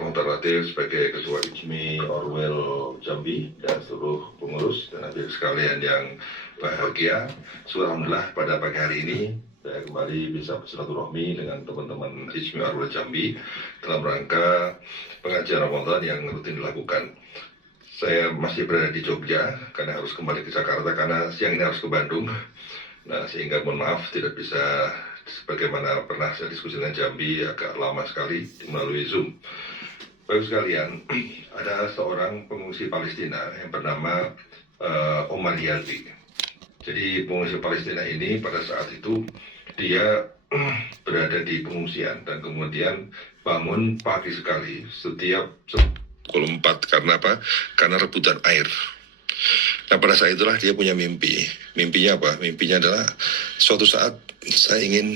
Muhtar Latif sebagai Ketua IJMI Orwell Jambi dan seluruh pengurus dan hadirin sekalian yang bahagia. Alhamdulillah pada pagi hari ini saya kembali bisa bersilaturahmi dengan teman-teman IJMI Orwell Jambi dalam rangka pengajian Ramadan yang rutin dilakukan. Saya masih berada di Jogja karena harus kembali ke Jakarta karena siang ini harus ke Bandung. Nah, sehingga mohon maaf tidak bisa sebagaimana pernah saya diskusi dengan Jambi agak lama sekali melalui Zoom. Baik sekalian, ada seorang pengungsi Palestina yang bernama Omar Yazi. Jadi pengungsi Palestina ini pada saat itu dia berada di pengungsian dan kemudian bangun pagi sekali setiap pukul 4 karena apa? Karena rebutan air. Nah pada saat itulah dia punya mimpi. Mimpinya apa? Mimpinya adalah suatu saat saya ingin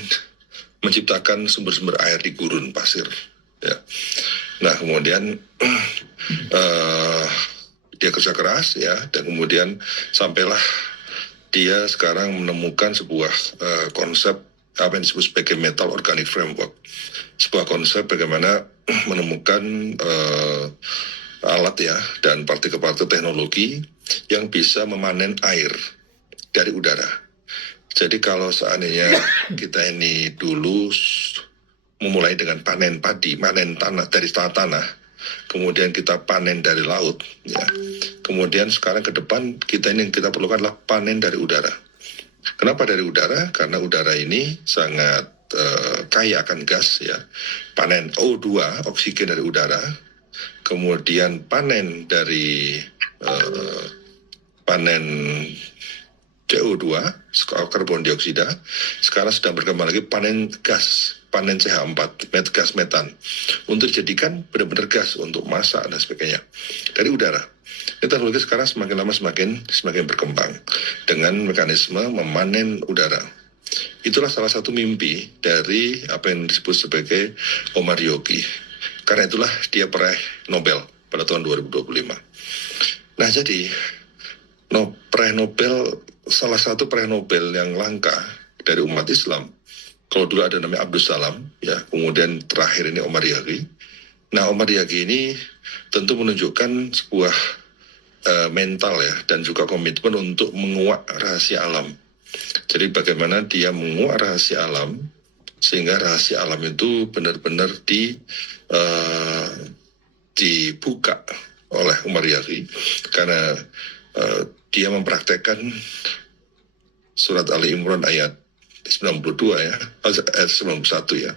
menciptakan sumber-sumber air di gurun pasir. Ya. Nah kemudian dia kerja keras ya, dan kemudian sampailah dia sekarang menemukan sebuah konsep apa yang disebut sebagai metal organic framework. Sebuah konsep bagaimana menemukan alat ya dan partikel-partikel teknologi yang bisa memanen air dari udara. Jadi kalau seandainya kita ini dulu memulai dengan panen padi, panen tanah dari tanah, kemudian kita panen dari laut, ya. Kemudian sekarang ke depan kita ini yang kita perlukan adalah panen dari udara. Kenapa dari udara? Karena udara ini sangat kaya akan gas, ya. Panen O2, oksigen dari udara, kemudian panen dari panen CO2, karbon dioksida, sekarang sedang berkembang lagi panen gas, panen CH4, gas metan, untuk dijadikan benar-benar gas untuk masak dan sebagainya dari udara. Teknologi sekarang semakin lama semakin berkembang dengan mekanisme memanen udara. Itulah salah satu mimpi dari apa yang disebut sebagai Omar Yogi. Karena itulah dia peraih Nobel pada tahun 2025. Nah jadi peraih Nobel, salah satu peraih Nobel yang langka dari umat Islam. Kalau dulu ada namanya Abdus Salam, ya, kemudian terakhir ini Omar Yagi. Nah, Omar Yagi ini tentu menunjukkan sebuah mental ya dan juga komitmen untuk menguak rahasia alam. Jadi bagaimana dia menguak rahasia alam sehingga rahasia alam itu benar-benar dibuka oleh Omar Yagi karena dia mempraktekkan surat Ali Imran ayat 92 ya, ayat 91 ya.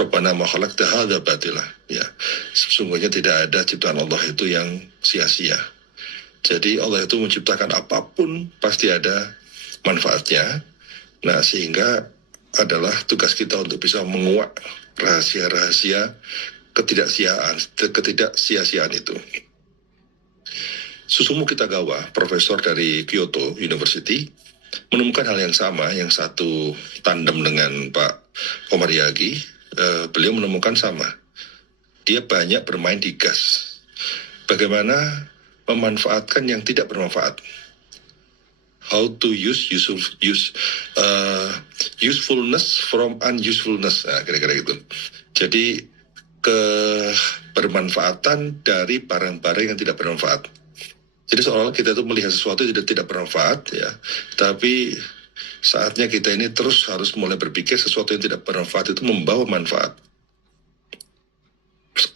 Rabbana ma khalaqta hadza batila ya. Sesungguhnya tidak ada ciptaan Allah itu yang sia-sia. Jadi Allah itu menciptakan apapun pasti ada manfaatnya. Nah, sehingga adalah tugas kita untuk bisa menguak rahasia-rahasia ketidaksia-siaan itu. Susumu Kitagawa, profesor dari Kyoto University, menemukan hal yang sama, yang satu tandem dengan Pak Omar Yagi. Beliau menemukan sama. Dia banyak bermain di gas. Bagaimana memanfaatkan yang tidak bermanfaat. How to use usefulness from unusefulness. Nah, kira-kira gitu. Jadi kebermanfaatan dari barang-barang yang tidak bermanfaat. Jadi seolah-olah kita itu melihat sesuatu yang tidak bermanfaat ya, tapi saatnya kita ini terus harus mulai berpikir sesuatu yang tidak bermanfaat itu membawa manfaat.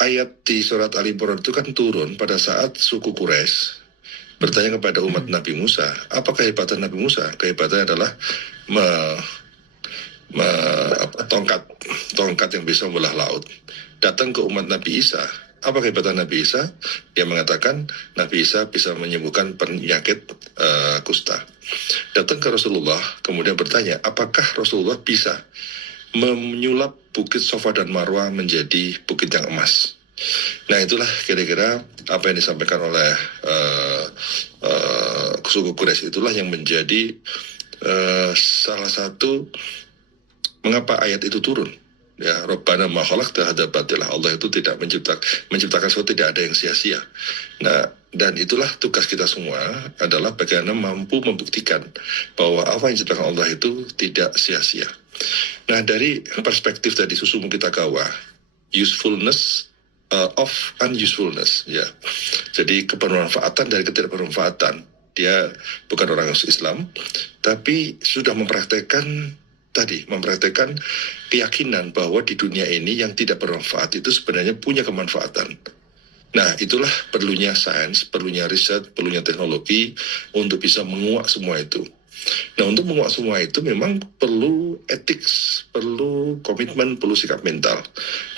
Ayat di surat Ali Imran itu kan turun pada saat suku Quraisy bertanya kepada umat Nabi Musa, apa kehebatan Nabi Musa? Kehebatannya adalah tongkat yang bisa membelah laut. Datang ke umat Nabi Isa. Apa kehebatan Nabi Isa? Dia mengatakan Nabi Isa bisa menyembuhkan penyakit kusta. Datang ke Rasulullah, kemudian bertanya, apakah Rasulullah bisa menyulap bukit Safa dan Marwah menjadi bukit yang emas? Nah itulah kira-kira apa yang disampaikan oleh suku Quraisy, itulah yang menjadi salah satu mengapa ayat itu turun. Ya, Rabbana ma khalaqta hadza batila. Allah itu tidak menciptakan sesuatu, tidak ada yang sia-sia. Nah, dan itulah tugas kita semua adalah bagaimana mampu membuktikan bahwa apa yang diciptakan Allah itu tidak sia-sia. Nah, dari perspektif tadi Susumu Kitagawa, usefulness of unusefulness, ya. Jadi kebermanfaatan dari ketidakbermanfaatan. Dia bukan orang Islam, tapi sudah mempraktekkan keyakinan bahwa di dunia ini yang tidak bermanfaat itu sebenarnya punya kemanfaatan. Nah, itulah perlunya sains, perlunya riset, perlunya teknologi untuk bisa menguak semua itu. Nah, untuk menguak semua itu memang perlu etik, perlu komitmen, perlu sikap mental.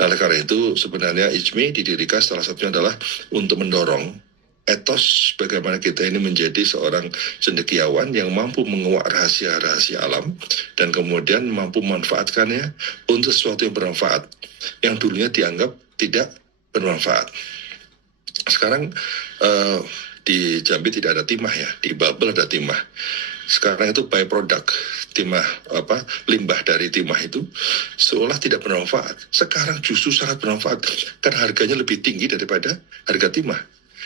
Nah, oleh karena itu sebenarnya IJMI didirikan salah satunya adalah untuk mendorong etos bagaimana kita ini menjadi seorang cendekiawan yang mampu menguak rahasia-rahasia alam dan kemudian mampu memanfaatkannya untuk sesuatu yang bermanfaat, yang dulunya dianggap tidak bermanfaat. Sekarang di Jambi tidak ada timah ya, di Babel ada timah. Sekarang itu byproduct timah, limbah dari timah itu seolah tidak bermanfaat. Sekarang justru sangat bermanfaat karena harganya lebih tinggi daripada harga timah.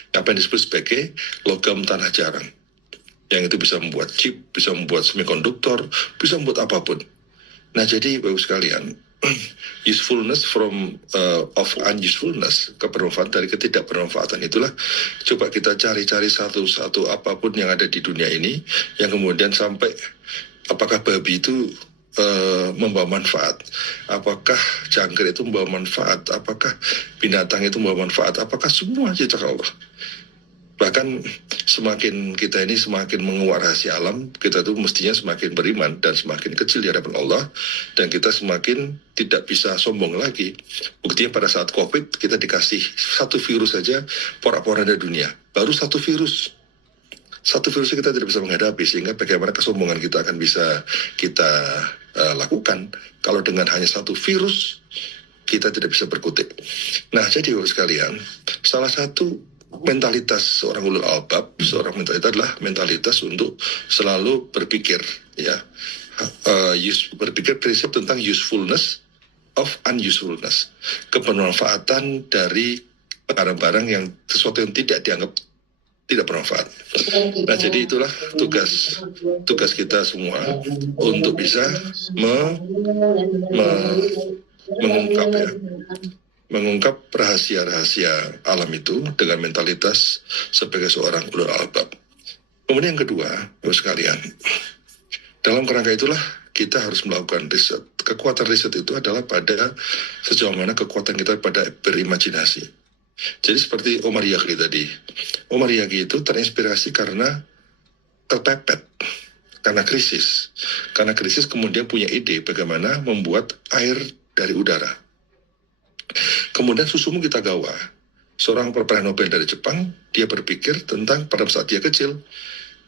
Apa yang disebut sebagai logam tanah jarang, yang itu bisa membuat chip, bisa membuat semikonduktor, bisa membuat apapun. Nah, jadi Bapak sekalian, usefulness of unusefulness, kebermanfaatan dari ketidakbermanfaatan itulah coba kita cari-cari satu-satu apapun yang ada di dunia ini, yang kemudian sampai apakah babi itu membawa manfaat, apakah jangkrik itu membawa manfaat, apakah binatang itu membawa manfaat, apakah semua ciptaan Allah. Bahkan semakin kita ini semakin menguak rahasia alam, kita tuh mestinya semakin beriman dan semakin kecil di hadapan Allah, dan kita semakin tidak bisa sombong lagi. Buktinya pada saat COVID kita dikasih satu virus saja porak-poranda dunia, baru satu virus kita tidak bisa menghadapi, sehingga bagaimana kesombongan kita akan bisa kita lakukan kalau dengan hanya satu virus kita tidak bisa berkutik. Nah, jadi Bapak sekalian, salah satu mentalitas seorang ulul albab, seorang mentalitas adalah mentalitas untuk selalu berpikir, ya, berpikir prinsip tentang usefulness of unusefulness, kebermanfaatan dari barang-barang yang sesuatu yang tidak dianggap tidak bermanfaat. Nah, jadi itulah tugas kita semua untuk bisa mengungkap rahasia-rahasia alam itu dengan mentalitas sebagai seorang ulul albab. Kemudian yang kedua, Bapak sekalian, dalam kerangka itulah kita harus melakukan riset. Kekuatan riset itu adalah pada sejauh mana kekuatan kita pada berimajinasi. Jadi seperti Omar Yaghi tadi. Omar Yaghi itu terinspirasi karena terpepet, karena krisis. Karena krisis kemudian punya ide bagaimana membuat air dari udara. Kemudian Susumu Kitagawa, seorang peraih Nobel dari Jepang, dia berpikir tentang pada saat dia kecil,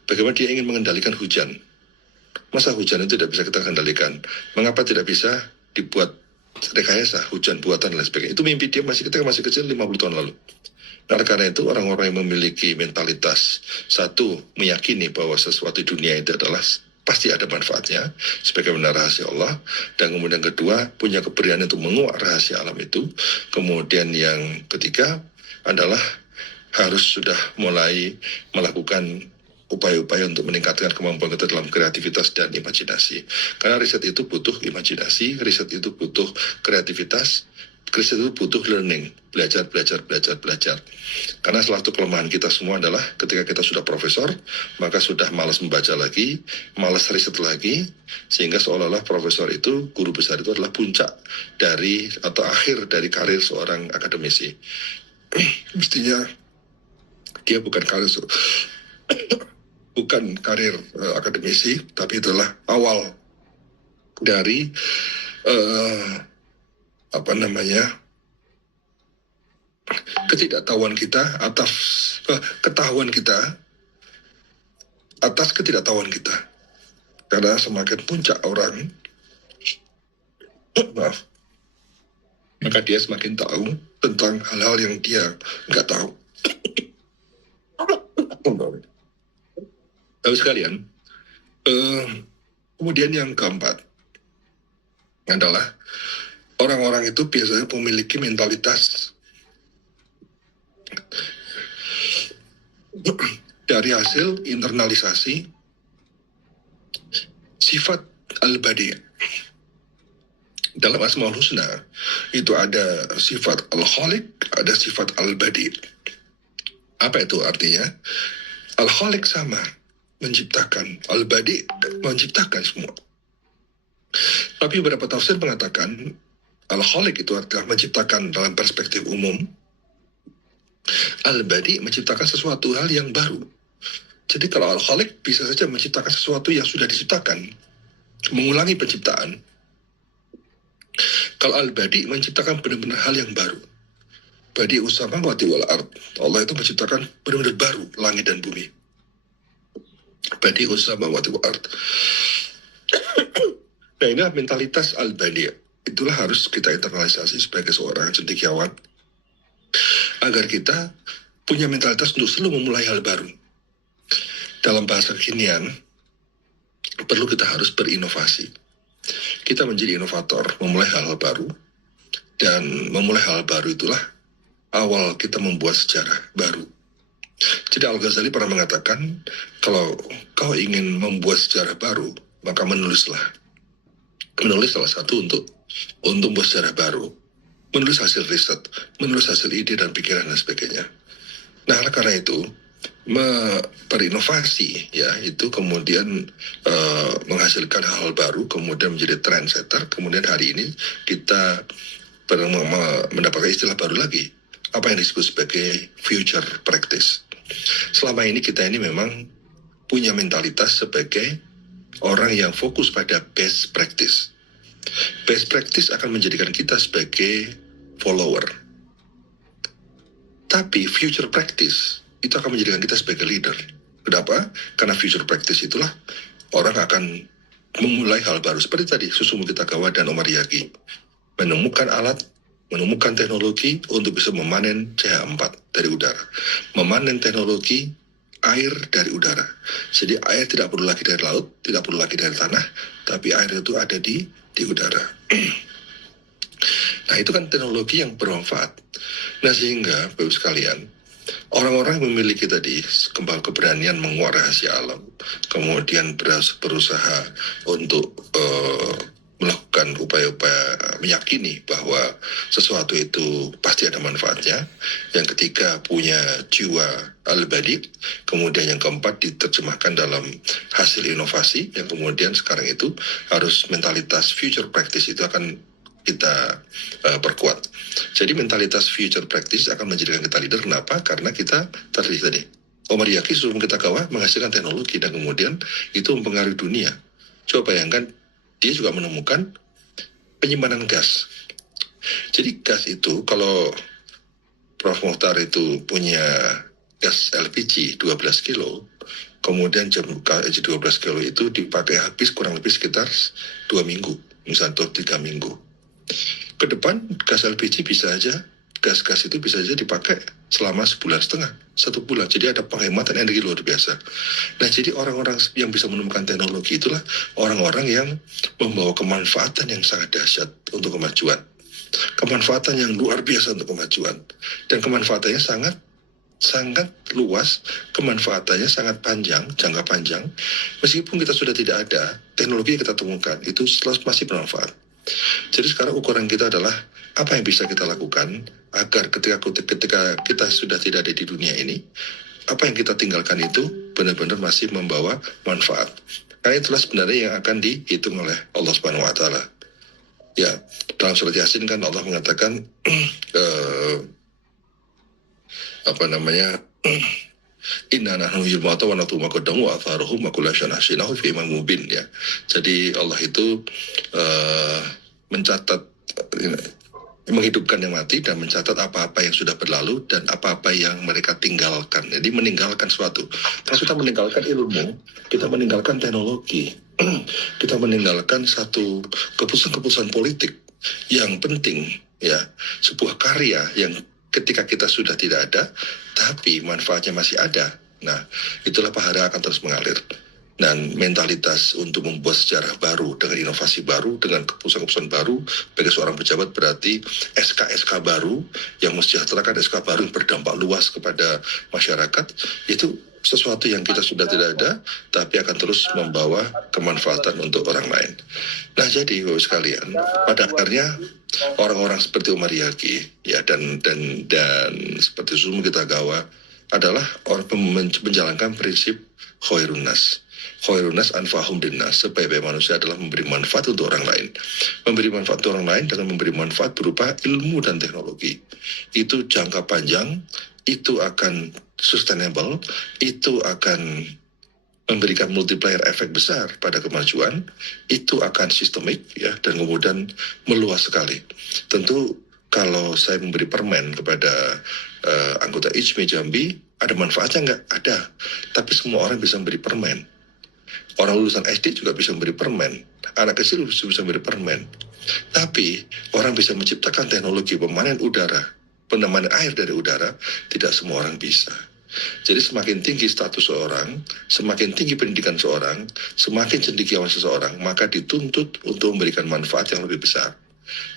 bagaimana dia ingin mengendalikan hujan. Masa hujan itu tidak bisa kita kendalikan? Mengapa tidak bisa dibuat rekayasa hujan buatan dan lain sebagainya? Itu mimpi dia ketika masih kecil 50 tahun lalu. Nah, karena itu orang-orang yang memiliki mentalitas, satu, meyakini bahwa sesuatu di dunia itu adalah pasti ada manfaatnya sebagaimana rahasia Allah, dan kemudian kedua, punya keberanian untuk menguak rahasia alam itu. Kemudian yang ketiga adalah harus sudah mulai melakukan upaya-upaya untuk meningkatkan kemampuan kita dalam kreativitas dan imajinasi. Karena riset itu butuh imajinasi, riset itu butuh kreativitas, riset itu butuh learning, belajar. Karena salah satu kelemahan kita semua adalah ketika kita sudah profesor, maka sudah malas membaca lagi, malas riset lagi, sehingga seolah-olah profesor itu, guru besar itu adalah puncak dari atau akhir dari karir seorang akademisi. Mestinya dia bukan karir akademisi, tapi itulah awal dari ketidaktahuan kita atas ketahuan kita atas ketidaktahuan kita. Karena semakin puncak orang, maka dia semakin tahu tentang hal-hal yang dia nggak tahu. Bapak sekalian, kemudian yang keempat adalah orang-orang itu biasanya memiliki mentalitas dari hasil internalisasi sifat al-badi'. Dalam Asmaul Husna itu ada sifat Al-Khaliq, ada sifat Al-Badi. Apa itu artinya? Al-Khaliq sama, menciptakan. Al-Badi menciptakan semua. Tapi beberapa tafsir mengatakan Al-Khaliq itu adalah menciptakan dalam perspektif umum. Al-Badi menciptakan sesuatu hal yang baru. Jadi kalau Al-Khaliq bisa saja menciptakan sesuatu yang sudah diciptakan, mengulangi penciptaan. Kalau Al-Badi menciptakan benar-benar hal yang baru. Badi usamawati wal ard. Allah itu menciptakan benar-benar baru langit dan bumi. Badi usamawati wal ard. Nah, ini mentalitas Al-Badi. Itulah harus kita internalisasi sebagai seorang cendekiawan agar kita punya mentalitas untuk selalu memulai hal baru. Dalam bahasa kekinian, perlu kita harus berinovasi. Kita menjadi inovator, memulai hal-hal baru, dan memulai hal baru itulah awal kita membuat sejarah baru. Jadi Al-Ghazali pernah mengatakan, kalau kau ingin membuat sejarah baru, maka menulislah. Menulis salah satu untuk membuat sejarah baru. Menulis hasil riset, menulis hasil ide dan pikiran dan sebagainya. Nah, karena itu, berinovasi ya itu kemudian menghasilkan hal baru, kemudian menjadi trendsetter. Kemudian hari ini kita mendapatkan istilah baru lagi, apa yang disebut sebagai future practice. Selama ini kita ini memang punya mentalitas sebagai orang yang fokus pada best practice. Best practice akan menjadikan kita sebagai follower. Tapi future practice itu akan menjadikan kita sebagai leader. Kenapa? Karena future practice itulah orang akan memulai hal baru. Seperti tadi, Susumu Kitagawa dan Omar Yagi. Menemukan alat, menemukan teknologi untuk bisa memanen CH4 dari udara. Memanen teknologi air dari udara. Jadi air tidak perlu lagi dari laut, tidak perlu lagi dari tanah, tapi air itu ada di udara. Nah, itu kan teknologi yang bermanfaat. Nah, sehingga, Bapak sekalian, orang-orang yang memiliki tadi keberanian menguak rahasia alam, kemudian berusaha untuk melakukan upaya-upaya meyakini bahwa sesuatu itu pasti ada manfaatnya. Yang ketiga, punya jiwa al-badi. Kemudian yang keempat, diterjemahkan dalam hasil inovasi. Yang kemudian sekarang itu harus mentalitas future practice itu akan kita perkuat. Jadi mentalitas future practice akan menjadikan kita leader. Kenapa? Karena kita tadi Omar Yaki Susumu Kitagawa menghasilkan teknologi dan kemudian itu mempengaruhi dunia. Coba bayangkan, dia juga menemukan penyimpanan gas. Jadi gas itu, kalau Prof. Muhtar itu punya gas LPG 12 kilo, kemudian LPG 12 kilo itu dipakai habis kurang lebih sekitar 2 minggu, misalnya 3 minggu. Ke depan gas LPG bisa aja, gas-gas itu bisa aja dipakai selama 1,5 bulan, 1 bulan. Jadi ada penghematan energi luar biasa. Nah, jadi orang-orang yang bisa menemukan teknologi itulah orang-orang yang membawa kemanfaatan yang sangat dahsyat untuk kemajuan. Kemanfaatan yang luar biasa untuk kemajuan. Dan kemanfaatannya sangat luas, kemanfaatannya sangat panjang, jangka panjang. Meskipun kita sudah tidak ada, teknologi yang kita temukan itu masih bermanfaat. Jadi sekarang ukuran kita adalah apa yang bisa kita lakukan agar ketika kita sudah tidak ada di dunia ini, apa yang kita tinggalkan itu benar-benar masih membawa manfaat. Karena itulah sebenarnya yang akan dihitung oleh Allah Subhanahu Wa Taala. Ya, dalam surat Yasin kan Allah mengatakan Inna nahnu nuhyil mauta wa naktubu ma qaddamu wa atharuhum wa kullu syai'in ahsaynahu fi imamin mubin, ya. Jadi Allah itu mencatat, menghidupkan yang mati dan mencatat apa-apa yang sudah berlalu dan apa-apa yang mereka tinggalkan. Jadi meninggalkan sesuatu. Kalau kita meninggalkan ilmu, kita meninggalkan teknologi, kita meninggalkan satu keputusan-keputusan politik yang penting, ya, sebuah karya yang ketika kita sudah tidak ada, tapi manfaatnya masih ada. Nah, itulah pahala akan terus mengalir. Dan mentalitas untuk membuat sejarah baru, dengan inovasi baru, dengan keputusan-keputusan baru, bagi seorang pejabat berarti SK-SK baru, yang mensejahterakan, SK baru yang berdampak luas kepada masyarakat, itu sesuatu yang kita sudah tidak ada, tapi akan terus membawa kemanfaatan untuk orang lain. Nah, jadi Bapak sekalian, pada akhirnya orang-orang seperti Umar Yaki, ya, dan seperti Sumu Kitagawa adalah orang menjalankan prinsip khairun nas. Khairun nas anfa'uhum linnas, sebaik-baik manusia adalah memberi manfaat untuk orang lain. Memberi manfaat untuk orang lain dengan memberi manfaat berupa ilmu dan teknologi. Itu jangka panjang, itu akan sustainable, itu akan memberikan multiplier efek besar pada kemajuan, itu akan sistemik, ya, dan kemudian meluas sekali. Tentu kalau saya memberi permen kepada anggota IJMI Jambi, ada manfaatnya nggak? Ada. Tapi semua orang bisa memberi permen. Orang lulusan SD juga bisa memberi permen. Anak kecil bisa memberi permen. Tapi orang bisa menciptakan teknologi pemanen udara, penamanan air dari udara, tidak semua orang bisa. Jadi semakin tinggi status seorang, semakin tinggi pendidikan seorang, semakin cendekiawan seseorang, maka dituntut untuk memberikan manfaat yang lebih besar.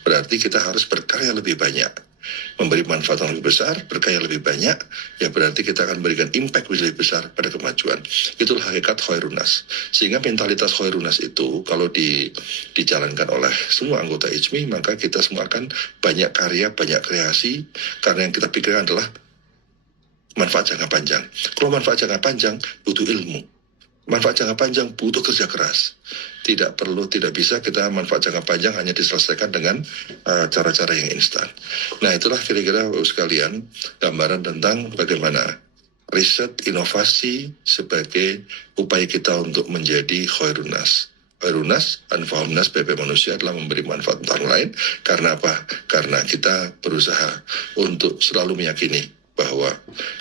Berarti kita harus berkarya lebih banyak. Memberi manfaat yang lebih besar, berkarya lebih banyak, ya berarti kita akan memberikan impact lebih besar pada kemajuan. Itulah hakikat khairun nas. Sehingga mentalitas khairun nas itu kalau dijalankan oleh semua anggota IJMI, maka kita semua akan banyak karya, banyak kreasi, karena yang kita pikirkan adalah manfaat jangka panjang. Kalau manfaat jangka panjang butuh ilmu. Manfaat jangka panjang butuh kerja keras. Tidak bisa kita manfaat jangka panjang hanya diselesaikan dengan cara-cara yang instan. Nah, itulah kira-kira Bapak sekalian gambaran tentang bagaimana riset inovasi sebagai upaya kita untuk menjadi khairun nas. Khairun nas, anfa'uhum nas, baik manusia adalah memberi manfaat untuk orang lain. Karena apa? Karena kita berusaha untuk selalu meyakini bahwa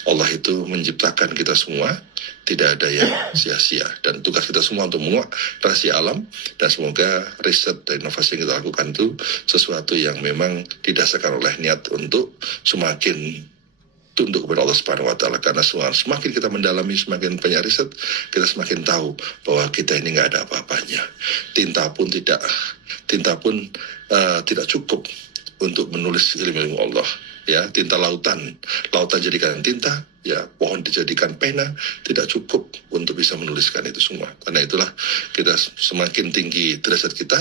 Allah itu menciptakan kita semua, tidak ada yang sia-sia, dan tugas kita semua untuk menguak rahasia alam, dan semoga riset dan inovasi yang kita lakukan itu sesuatu yang memang didasarkan oleh niat untuk semakin tunduk kepada Allah Subhanahu wa Ta'ala. Karena semakin kita mendalami, semakin banyak riset, kita semakin tahu bahwa kita ini nggak ada apa-apanya. Tinta pun tidak cukup untuk menulis ilmu Allah. Ya, tinta lautan jadikan tinta, ya, pohon dijadikan pena, tidak cukup untuk bisa menuliskan itu semua. Karena itulah kita semakin tinggi derajat kita,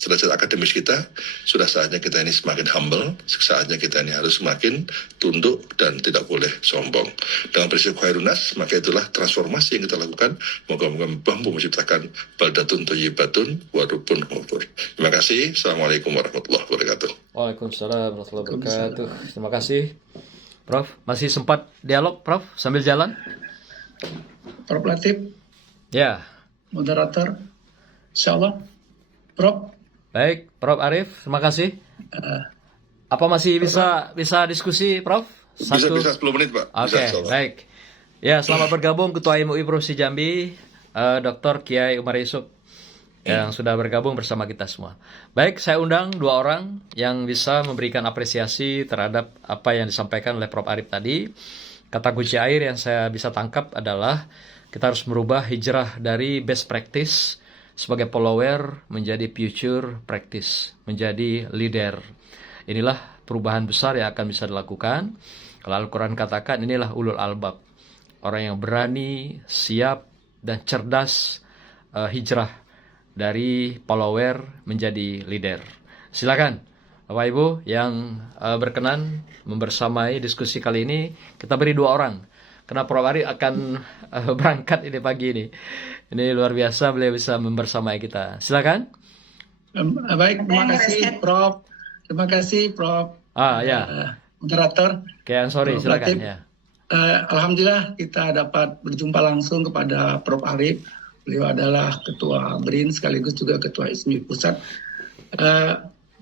derajat akademis kita, sudah saatnya kita ini semakin humble, saatnya kita ini harus semakin tunduk dan tidak boleh sombong. Dengan prinsip khairun nas, maka itulah transformasi yang kita lakukan. Moga-moga mampu menciptakan baldatun thayyibatun wa rabbun ghafur. Terima kasih. Assalamualaikum warahmatullahi wabarakatuh. Waalaikumsalam warahmatullahi wabarakatuh. Terima kasih, Prof. Masih sempat dialog, Prof, sambil jalan? Prof Latif, Ya. moderator, insyaallah. Prof, Baik, Prof Arif, terima kasih. Apa masih bisa diskusi, Prof? Bisa 10 menit, Pak. Oke, baik. Ya, selamat bergabung Ketua MUI Provinsi Jambi, Dr. Kiai Umar Yusuf, yang sudah bergabung bersama kita semua. Baik, saya undang 2 orang yang bisa memberikan apresiasi terhadap apa yang disampaikan oleh Prof Arif tadi. Kata kunci air yang saya bisa tangkap adalah kita harus merubah hijrah dari best practice sebagai follower menjadi future practice, menjadi leader. Inilah perubahan besar yang akan bisa dilakukan. Kalau Al-Quran katakan inilah ulul albab, orang yang berani, siap, dan cerdas hijrah dari follower menjadi leader. Silakan Bapak Ibu yang berkenan membersamai diskusi kali ini. Kita beri 2 orang, karena Prof Ari akan berangkat ini pagi ini. Ini luar biasa, beliau bisa membersamai kita. Silakan. baik, terima kasih Prof. Terima kasih Prof. Ya. Moderator. Oke, sorry, Prof. silakan. Latif. Ya. Alhamdulillah kita dapat berjumpa langsung kepada Prof Arif. Beliau adalah Ketua BRIN sekaligus juga Ketua IJMI Pusat.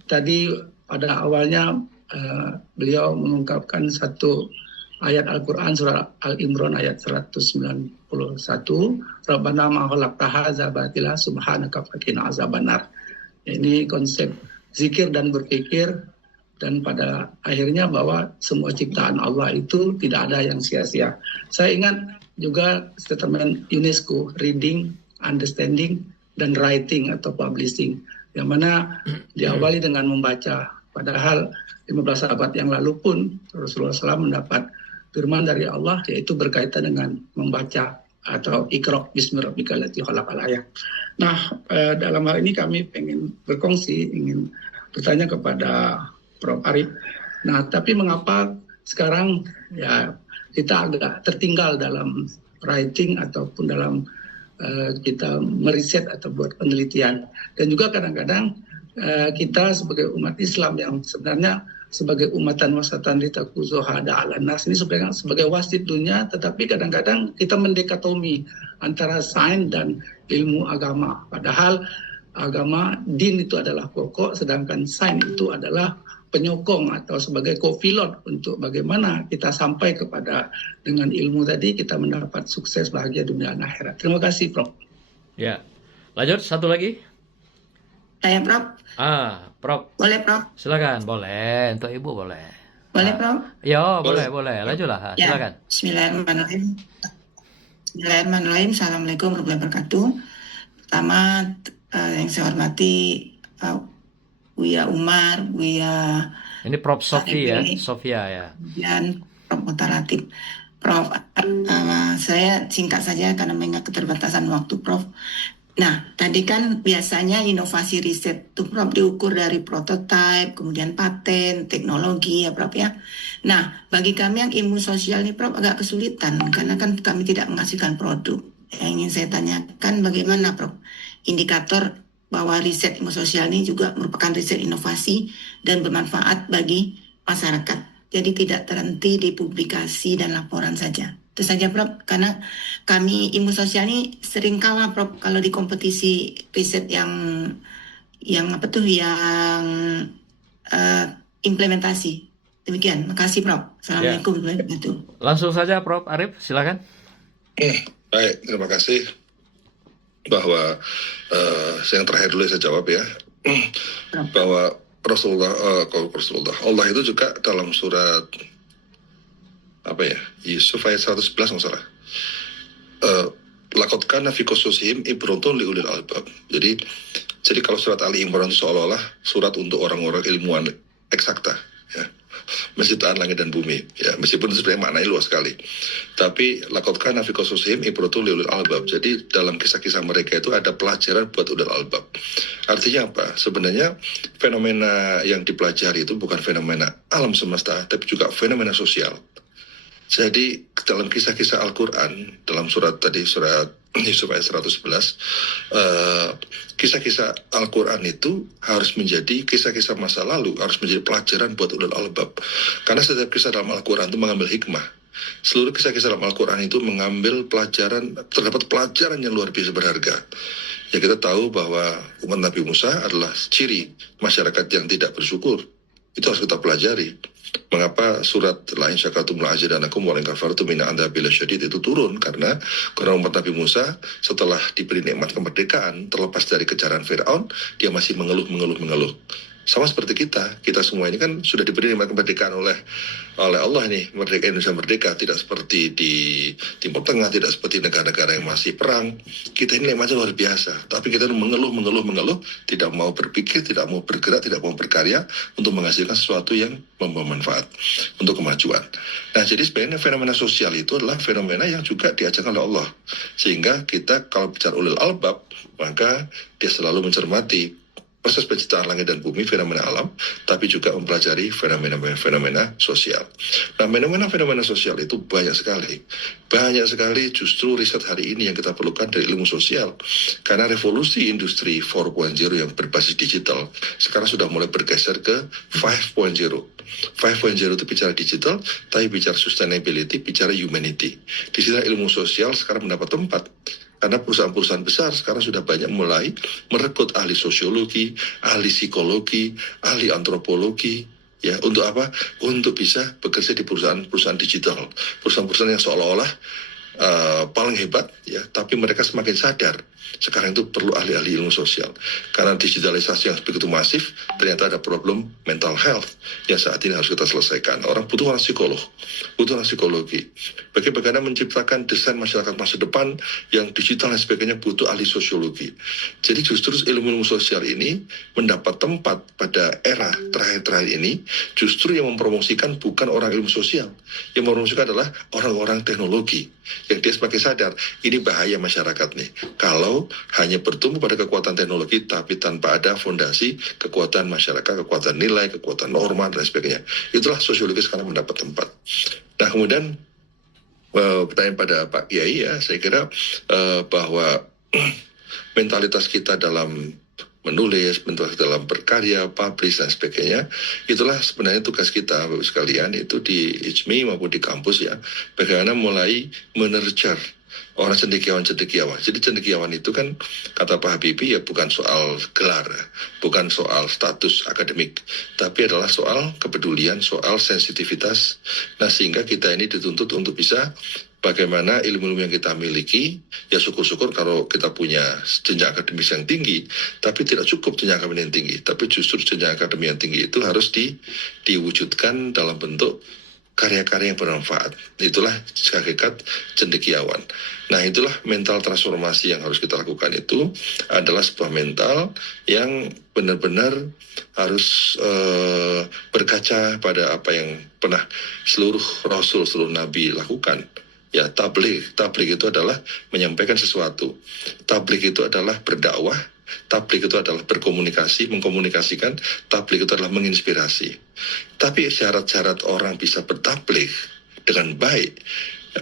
Tadi pada awalnya beliau mengungkapkan satu ayat Al-Quran surah Al-Imran ayat 191. Rabbana ma khalaqta hadza batila subhanaka faqina azabannar. Ini konsep zikir dan berpikir, dan pada akhirnya bahwa semua ciptaan Allah itu tidak ada yang sia-sia. Saya ingat juga statement UNESCO, reading, understanding, dan writing atau publishing, yang mana diawali dengan membaca. Padahal 15 abad yang lalu pun Rasulullah SAW mendapat firman dari Allah, yaitu berkaitan dengan membaca atau Iqra bismi rabbikal ladzi khalaq ayat. Nah, dalam hal ini kami ingin berkongsi, ingin bertanya kepada Prof. Arif. Nah, tapi mengapa sekarang ya kita agak tertinggal dalam writing ataupun dalam kita meriset atau buat penelitian. Dan juga kadang-kadang kita sebagai umat Islam yang sebenarnya sebagai umatan wasatan litaku zuhada ala nas ini sebenarnya sebagai wasit dunia, tetapi kadang-kadang kita mendikotomi antara sains dan ilmu agama. Padahal agama, din itu adalah pokok, sedangkan sains itu adalah penyokong atau sebagai co-pilot untuk bagaimana kita sampai kepada dengan ilmu tadi kita mendapat sukses bahagia dunia dan akhirat. Terima kasih, Prof. Ya, lanjut satu lagi. Saya, Prof. Prof. Boleh, Prof? Silakan, boleh. Untuk Ibu boleh. Boleh, Prof? Ya, boleh. Lanjutlah, silakan. Ya, Bismillahirrahmanirrahim. Bismillahirrahmanirrahim. Assalamualaikum warahmatullahi wabarakatuh. Pertama, yang saya hormati Buya Umar, Buya Ini Prof. Sofi ya, Arif, Sofia ya. dan Prof. Mutalatif. Prof, saya singkat saja karena mengingat keterbatasan waktu, Prof. Nah, tadi kan biasanya inovasi riset itu Prof diukur dari prototipe, kemudian paten, teknologi ya Prof ya. Nah, bagi kami yang ilmu sosial nih Prof agak kesulitan karena kan kami tidak menghasilkan produk. Yang ingin saya tanyakan bagaimana Prof indikator bahwa riset ilmu sosial ini juga merupakan riset inovasi dan bermanfaat bagi masyarakat. Jadi tidak terhenti di publikasi dan laporan saja. Itu saja Prof, karena kami ilmu sosial ini sering kalah Prof kalau di kompetisi riset yang implementasi. Demikian, makasih Prof. Assalamualaikum warahmatullahi wabarakatuh. Langsung saja Prof. Arif, silakan. Baik, terima kasih. Bahwa yang terakhir dulu saya jawab ya, bahwa Allah itu juga dalam surat Yusuf ayat 111 nggak salah. Laqad kana fi qasasihim ibratun liulil albab. Jadi kalau surat Ali Imran itu seolah-olah surat untuk orang-orang ilmuwan eksakta, ya. Menciptakan langit dan bumi, ya, meskipun sebenarnya maknanya luas sekali. Tapi laqad kana fi qasasihim ibratun liulil albab. Jadi dalam kisah-kisah mereka itu ada pelajaran buat ulul albab. Artinya apa? Sebenarnya fenomena yang dipelajari itu bukan fenomena alam semesta, tapi juga fenomena sosial. Jadi dalam kisah-kisah Al-Quran, dalam surat Yusuf ayat 111, kisah-kisah Al-Quran itu harus menjadi kisah-kisah masa lalu, harus menjadi pelajaran buat ulul albab. Karena setiap kisah dalam Al-Quran itu mengambil hikmah. Seluruh kisah-kisah dalam Al-Quran itu mengambil pelajaran, terdapat pelajaran yang luar biasa berharga. Ya, kita tahu bahwa umat Nabi Musa adalah ciri masyarakat yang tidak bersyukur. Itu harus kita pelajari. Mengapa surat la in syakartum la azidanakum wa in kafartum inna adzabi lasyadid itu turun? Karena umat Nabi Musa setelah diberi nikmat kemerdekaan, terlepas dari kejaran Firaun, dia masih mengeluh. Sama seperti kita semua ini kan sudah diberi nikmat kemerdekaan oleh Allah ini, Indonesia merdeka, tidak seperti di Timur Tengah, tidak seperti negara-negara yang masih perang. Kita ini nikmatnya luar biasa, tapi kita mengeluh, tidak mau berpikir, tidak mau bergerak, tidak mau berkarya untuk menghasilkan sesuatu yang membawa manfaat untuk kemajuan. Nah, jadi sebenarnya fenomena sosial itu adalah fenomena yang juga diajarkan oleh Allah, sehingga kita kalau bicara ulul albab, maka dia selalu mencermati proses penciptaan langit dan bumi, fenomena alam, tapi juga mempelajari fenomena sosial. Nah, fenomena sosial itu banyak sekali. Banyak sekali justru riset hari ini yang kita perlukan dari ilmu sosial. Karena revolusi industri 4.0 yang berbasis digital sekarang sudah mulai bergeser ke 5.0. 5.0 itu bicara digital, tapi bicara sustainability, bicara humanity. Di sini ilmu sosial sekarang mendapat tempat. Karena perusahaan-perusahaan besar sekarang sudah banyak mulai merekrut ahli sosiologi, ahli psikologi, ahli antropologi, ya, untuk apa? Untuk bisa bekerja di perusahaan-perusahaan digital, perusahaan-perusahaan yang seolah-olah paling hebat, ya, tapi mereka semakin sadar sekarang itu perlu ahli-ahli ilmu sosial. Karena digitalisasi yang begitu masif, ternyata ada problem mental health yang saat ini harus kita selesaikan. Orang butuh orang psikolog, butuh orang psikologi. Bagaimana menciptakan desain masyarakat masa depan yang digital dan sebagainya, butuh ahli sosiologi. Jadi justru ilmu-ilmu sosial ini mendapat tempat pada era terakhir-terakhir ini, justru yang mempromosikan bukan orang ilmu sosial. Yang mempromosikan adalah orang-orang teknologi. Yang dia semakin sadar, ini bahaya masyarakat nih. Kalau hanya bertumbuh pada kekuatan teknologi, tapi tanpa ada fondasi kekuatan masyarakat, kekuatan nilai, kekuatan norma, dan sebagainya. Itulah sosiologi sekarang mendapat tempat. Nah, kemudian pertanyaan pada Pak Kiai, ya, saya kira bahwa mentalitas kita dalam menulis, mentalitas dalam berkarya, publish, dan sebagainya, itulah sebenarnya tugas kita, Bapak sekalian, itu di IJMI maupun di kampus, ya, bagaimana mulai menerjar orang cendekiawan-cendekiawan. Jadi cendekiawan itu kan, kata Pak Habibie, ya bukan soal gelar, bukan soal status akademik, tapi adalah soal kepedulian, soal sensitivitas. Nah, sehingga kita ini dituntut untuk bisa bagaimana ilmu-ilmu yang kita miliki, ya syukur-syukur kalau kita punya jenjang akademis yang tinggi, tapi tidak cukup jenjang akademis yang tinggi, tapi justru jenjang akademis yang tinggi itu harus diwujudkan dalam bentuk karya-karya yang bermanfaat. Itulah hakikat cendekiawan. Nah, itulah mental transformasi yang harus kita lakukan. Itu adalah sebuah mental yang benar-benar harus berkaca pada apa yang pernah seluruh rasul, seluruh nabi lakukan. Ya, tabligh itu adalah menyampaikan sesuatu. Tabligh itu adalah berdakwah. Tabligh itu adalah berkomunikasi, mengkomunikasikan. Tabligh itu adalah menginspirasi. Tapi syarat-syarat orang bisa bertabligh dengan baik,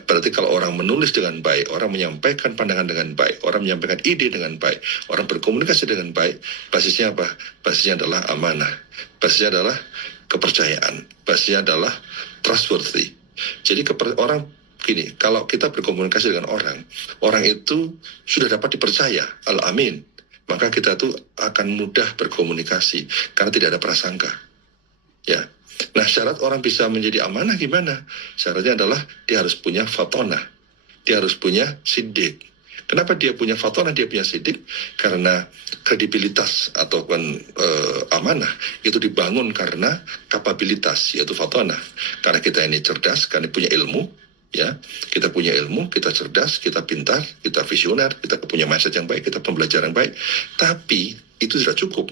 berarti kalau orang menulis dengan baik, orang menyampaikan pandangan dengan baik, orang menyampaikan ide dengan baik, orang berkomunikasi dengan baik, basisnya apa? Basisnya adalah amanah, basisnya adalah kepercayaan, basisnya adalah trustworthy. Jadi orang gini, kalau kita berkomunikasi dengan orang itu sudah dapat dipercaya, al-amin, maka kita tuh akan mudah berkomunikasi karena tidak ada prasangka. Ya. Nah, syarat orang bisa menjadi amanah gimana? Syaratnya adalah dia harus punya fatonah. Dia harus punya sidik. Kenapa dia punya fatonah, dia punya sidik? Karena kredibilitas atau amanah itu dibangun karena kapabilitas, yaitu fatonah. Karena kita ini cerdas, karena punya ilmu, ya, kita punya ilmu, kita cerdas, kita pintar, kita visioner, kita punya mindset yang baik, kita pembelajaran yang baik. Tapi itu tidak cukup.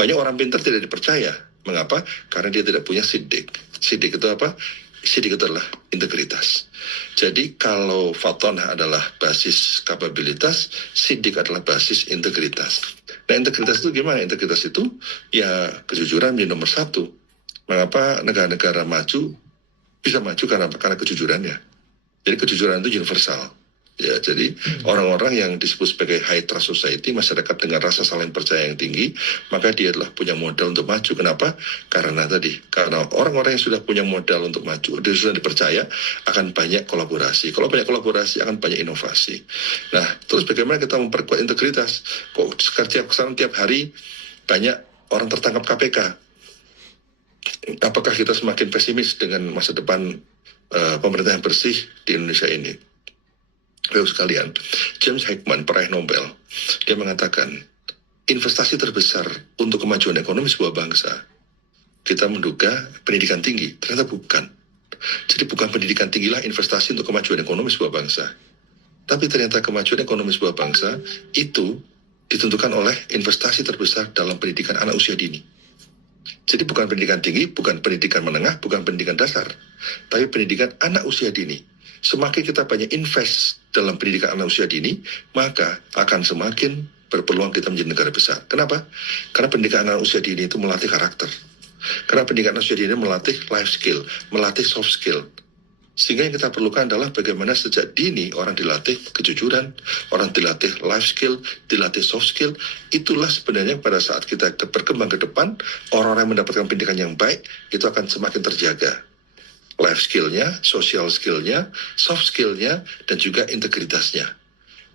Banyak orang pintar tidak dipercaya. Mengapa? Karena dia tidak punya sidik. Sidik itu apa? Sidik itu adalah integritas. Jadi kalau fatonah adalah basis kapabilitas, sidik adalah basis integritas. Nah, integritas itu gimana? Integritas itu ya kejujuran menjadi nomor satu. Mengapa negara-negara maju bisa maju karena kejujurannya. Jadi kejujuran itu universal. Ya, jadi orang-orang yang disebut sebagai high trust society, masyarakat dengan rasa saling percaya yang tinggi, maka dia adalah punya modal untuk maju. Kenapa? Karena orang-orang yang sudah punya modal untuk maju, dia sudah dipercaya, akan banyak kolaborasi. Kalau banyak kolaborasi, akan banyak inovasi. Nah, terus bagaimana kita memperkuat integritas? Kok sekarang tiap hari banyak orang tertangkap KPK? Apakah kita semakin pesimis dengan masa depan pemerintah yang bersih di Indonesia ini? Bapak sekalian, James Heckman, peraih Nobel, dia mengatakan investasi terbesar untuk kemajuan ekonomi sebuah bangsa, kita menduga pendidikan tinggi, ternyata bukan. Jadi bukan pendidikan tinggilah investasi untuk kemajuan ekonomi sebuah bangsa. Tapi ternyata kemajuan ekonomi sebuah bangsa itu ditentukan oleh investasi terbesar dalam pendidikan anak usia dini. Jadi bukan pendidikan tinggi, bukan pendidikan menengah, bukan pendidikan dasar, tapi pendidikan anak usia dini. Semakin kita banyak invest dalam pendidikan anak usia dini, maka akan semakin berpeluang kita menjadi negara besar. Kenapa? Karena pendidikan anak usia dini itu melatih karakter. Karena pendidikan anak usia dini melatih life skill, melatih soft skill. Sehingga yang kita perlukan adalah bagaimana sejak dini orang dilatih kejujuran, orang dilatih life skill, dilatih soft skill. Itulah sebenarnya pada saat kita berkembang ke depan, orang-orang yang mendapatkan pendidikan yang baik, itu akan semakin terjaga. Life skill-nya, social skill-nya, soft skill-nya, dan juga integritasnya.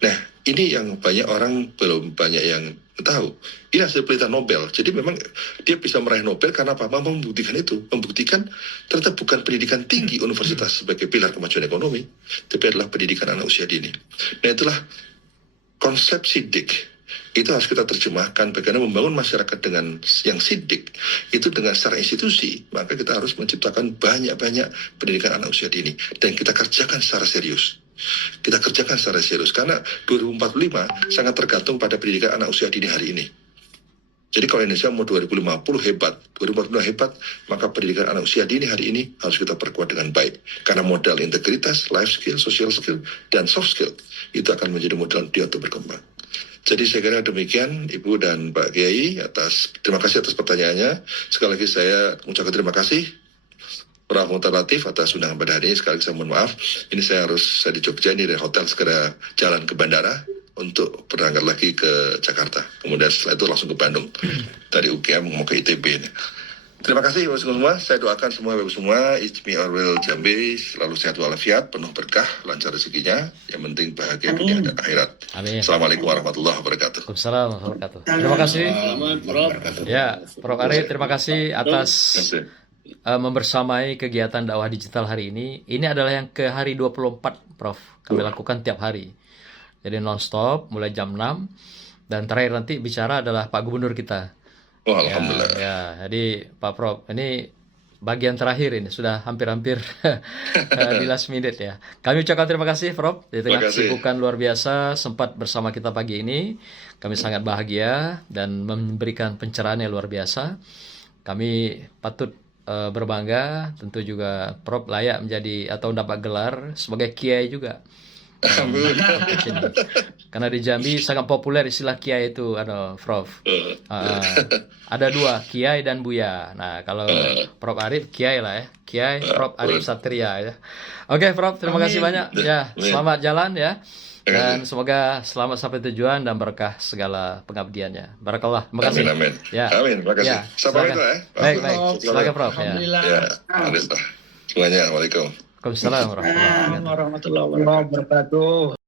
Nah, ini yang banyak orang belum banyak yang tahu. Ini hasil penelitian Nobel. Jadi memang dia bisa meraih Nobel karena apa? Mampu membuktikan itu. Membuktikan ternyata bukan pendidikan tinggi universitas sebagai pilar kemajuan ekonomi, tapi adalah pendidikan anak usia dini. Nah, itulah konsep sidik. Itu harus kita terjemahkan bagaimana membangun masyarakat dengan yang sidik. Itu dengan secara institusi, maka kita harus menciptakan banyak-banyak pendidikan anak usia dini. Dan kita kerjakan secara serius. Kita kerjakan secara serius karena 2045 sangat tergantung pada pendidikan anak usia dini hari ini. Jadi kalau Indonesia mau 2050 hebat, 2045 hebat, maka pendidikan anak usia dini hari ini harus kita perkuat dengan baik. Karena modal integritas, life skill, social skill, dan soft skill itu akan menjadi modal dia untuk berkembang. Jadi saya kira demikian Ibu dan Pak Kiai, terima kasih atas pertanyaannya. Sekali lagi saya mengucapkan terima kasih Prof. Muhtar Latif atas undangan pada hari ini. Sekali lagi saya mohon maaf, ini saya di Jogja, ini dari hotel segera jalan ke bandara untuk berangkat lagi ke Jakarta. Kemudian setelah itu langsung ke Bandung. Dari UGM mau ke ITB. Terima kasih Bapak semua. Saya doakan semua Bapak semua, Ijmi Orwell Jambi selalu sehat walafiat, penuh berkah, lancar rezekinya. Yang penting bahagia dunia dan akhirat. Amin. Assalamualaikum warahmatullahi wabarakatuh. Waalaikumsalam warahmatullahi wabarakatuh. Terima kasih. Ya, Prof. Ari, terima kasih atas membersamai kegiatan dakwah digital hari ini. Ini adalah yang ke hari 24, Prof. Kami lakukan tiap hari. Jadi non-stop, mulai jam 6. Dan terakhir nanti bicara adalah Pak Gubernur kita. Oh, alhamdulillah. Ya, jadi Pak Prof, ini bagian terakhir ini, sudah hampir-hampir di last minute ya. Kami ucapkan terima kasih Prof. Di tengah kesibukan luar biasa, sempat bersama kita pagi ini. Kami sangat bahagia dan memberikan pencerahan yang luar biasa. Kami patut berbangga, tentu juga Prof layak menjadi atau dapat gelar sebagai kiai juga. Karena di Jambi sangat populer istilah kiai itu, Prof. Ada dua, kiai dan buya. Nah, kalau Prof Arif kiai lah ya, kiai Prof Arif Satria ya. Oke, Prof, terima kasih banyak. Ya, selamat jalan ya. Dan semoga selamat sampai tujuan dan berkah segala pengabdiannya. Barakallah. Terima kasih. Amin. Ya. Amin. Terima kasih. Ya, Sampai itu ya. Baik. Silakan Prof. Alhamdulillah. Ya, semuanya. Assalamualaikum. Waalaikumsalam warahmatullahi wabarakatuh. Warahmatullahi wabarakatuh.